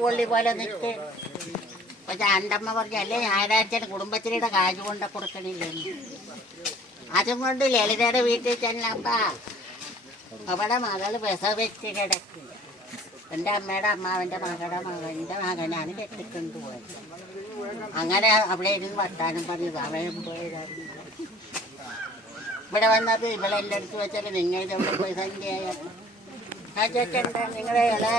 പുള്ളി പോലെ നിൽക്ക്. പക്ഷെ അണ്ടമ്മ പറഞ്ഞല്ലേ ഞായറാഴ്ച കുടുംബശ്രീയുടെ കാശ് കൊണ്ട് കൊടുക്കണില്ലെന്ന്. അതും കൊണ്ട് ലളിതയുടെ വീട്ടിൽ ചെന്നപ്പാ അവിടെ മകള് പ്രസവിച്ച് കിടക്കുക. എൻ്റെ അമ്മയുടെ അമ്മാവൻ്റെ മകൻ്റെ മകനാണ് കെട്ടിക്കൊണ്ട് പോയത്. അങ്ങനെ അവിടെ ഇരുന്ന് വർത്താനം പറഞ്ഞത് അവൻ പോയതായിരുന്നു. ഇവിടെ വന്നത് ഇവളെൻ്റെ അടുത്ത് വെച്ചാൽ നിങ്ങൾ ഇതെവിടെ പോയി സന്ധ്യയായ നിങ്ങളുടെ ഇളെ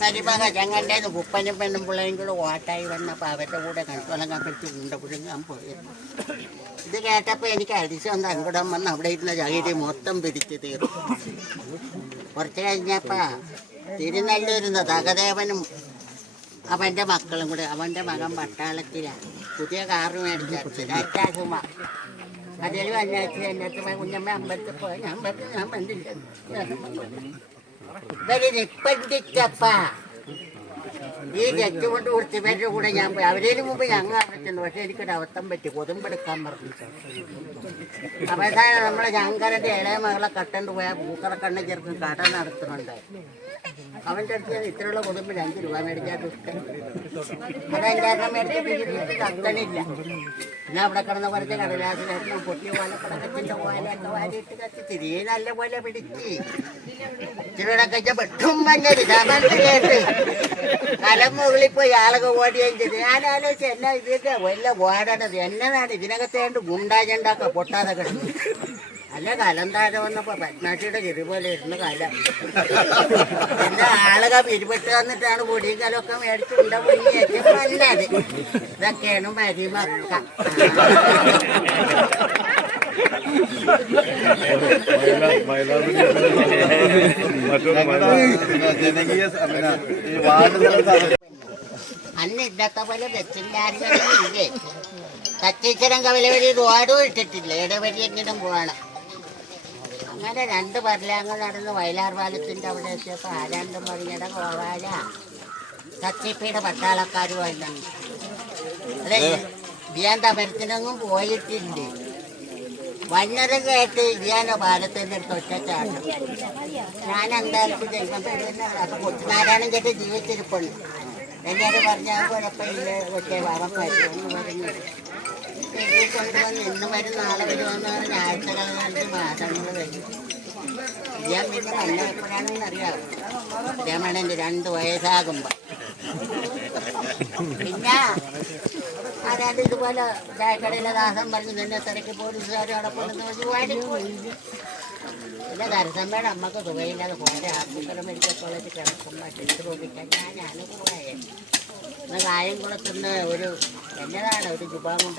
മരുമക ചങ്ങൻ്റെ കുപ്പനും പെണ്ണും പിള്ളേരും കൂടെ ഓട്ടായി വന്നപ്പോൾ അവരുടെ കൂടെ കണക്കുളങ്ങാൻ പറ്റി ഉണ്ടപ്പോഴും പോയത്. ഇത് കേട്ടപ്പോൾ എനിക്ക് അതിശയം സങ്കടം വന്ന് അവിടെ ഇരുന്ന ചകിരി മൊത്തം പിരിച്ച് തീർന്നു. കുറച്ച് കഴിഞ്ഞപ്പോൾ തിരുനെല്ലൂരുന്ന സഹദേവനും അവൻ്റെ മക്കളും കൂടെ, അവൻ്റെ മകൻ പട്ടാളത്തിലാണ്, പുതിയ കാറ് മേടിച്ചു അറ്റാസുമ. അതിൽ അന്വേഷിച്ച് എൻ്റെ അടുത്ത് കുഞ്ഞമ്മ അമ്പലത്തിൽ പോയി. ഞാൻ പറ്റില്ല ഇവര് നിപ്പന്തിച്ചപ്പാ ഈ ഗെറ്റ് കൊണ്ട് കൊടുത്ത് ഇവരുടെ കൂടെ ഞാൻ പോയി. അവരേന് മുമ്പ് ഞങ്ങൾ അവിടെ ചെന്നു. പക്ഷെ എനിക്കൊരു അവസ്ഥം പറ്റി, കൊതുമ്പെടുക്കാൻ പറഞ്ഞു. അവസാനം നമ്മളെ ശങ്കരൻ്റെ ഇളയ മകളെ കട്ടണ്ട് പോയാൽ പൂക്കറ കണ്ണ ചേർക്കും കട നടത്തുന്നുണ്ടായിരുന്നു. അവൻ്റെ അടുത്ത് ഞാൻ ഇത്രയുള്ള കൊതുമ്പിന് 5 രൂപ മേടിക്കാൻ ഇഷ്ടം. അതെല്ലാം മേടിച്ചിട്ട് കത്തണില്ല. ഞാൻ അവിടെ കിടന്ന് കുറച്ച് കടലാസിലായിരുന്നു പൊട്ടിയ പോലെ പടക്കത്തിൻ്റെ പോയാലൊക്കെ വാരിയിട്ട് കത്തി തിരികെ നല്ല പോലെ പിടിച്ച് ഇച്ചിരിടക്കെ വെട്ടും മഞ്ഞത് കേട്ട് കലം മുകളിൽ പോയി ആളൊക്കെ ഓടുകയും ചെയ്ത്. ഞാൻ ആലോചിച്ച് എന്നാ ഇതൊക്കെ വല്ല ഓടണത് എന്നതാണ് ഇതിനകത്തേണ്ട് ഗുണ്ടാജണ്ടാക്ക പൊട്ടാതെ കിടന്നു. അല്ല കലം താഴെ വന്നപ്പോ പത്മാഷിയുടെ ചെറു പോലെ ഇരുന്ന് കലം എന്റെ ആളുകൾ പിരിപെട്ട് വന്നിട്ടാണ് പൊടിയും കലമൊക്കെ മേടിച്ച് ഉണ്ട പൊങ്ങി ഏറ്റവും നല്ലത്. ഇതൊക്കെയാണ് മരുമക്ക. അന്ന് ഇന്നത്തെ പോലെ വെച്ചില്ലായിരുന്നില്ലേ. കച്ചീച്ചരം കവല വഴി റോഡും ഇട്ടിട്ടില്ല, ഇടവഴിയെങ്കിലും പോകണം. അങ്ങനെ 2 പരലാങ്ങൾ നടന്ന് വയലാർ പാലത്തിൻ്റെ അവിടെ എത്തിയപ്പോൾ ആരാണ്ടും പറഞ്ഞിട കോവാല കച്ചിപ്പിയുടെ പട്ടാളക്കാരുമായി തന്നെ. അതെ ഇയാൻ തമരത്തിനൊന്നും പോയിട്ടില്ലേ. വന്നരം കേട്ട് ഇയാൻ്റെ പാലത്തിൻ്റെ അടുത്ത് ഒറ്റച്ചാട്ടം. ഞാൻ എന്തായാലും അപ്പം കൊച്ചുനാരായണൻ ചേട്ടി ജീവിച്ചിരിപ്പുണ്ട്. എന്നോട് പറഞ്ഞാൽ കുഴപ്പമില്ല ഒറ്റ വാറപ്പായിരുന്നു പറഞ്ഞു. കൊണ്ടുവന്ന് ഇന്ന് വരും നാളെ വരുമെന്ന് പറഞ്ഞ് ആഴ്ചകളിൽ മാസങ്ങൾ വരും. ഞാൻ പിന്നെ നല്ല എപ്പോഴാണെന്ന് അറിയാം. രമണൻ്റെ 2 വയസ്സാകുമ്പോൾ പിന്നെ ആരാണ്ട് ഇതുപോലെ ചായക്കടയിലെ ദാസം പറഞ്ഞ് നിന്നെ തിരക്കി പോലീസുകാരും അവിടെ കൊണ്ടുവന്ന് പോയി. പിന്നെ ദർശമ്മയുടെ അമ്മക്ക് തുകയില്ലാതെ പോകട്ടെ ആശുപത്രി മെഡിക്കൽ കോളേജിൽ കിടക്കുമ്പോൾ ടെസ്റ്റ് പോയിക്കാൻ ഞാനാണ് പോയത്. കായംകുളത്തുനിന്ന് ഒരു എന്നതാണ് ഒരു ജുബാമുണ്ട്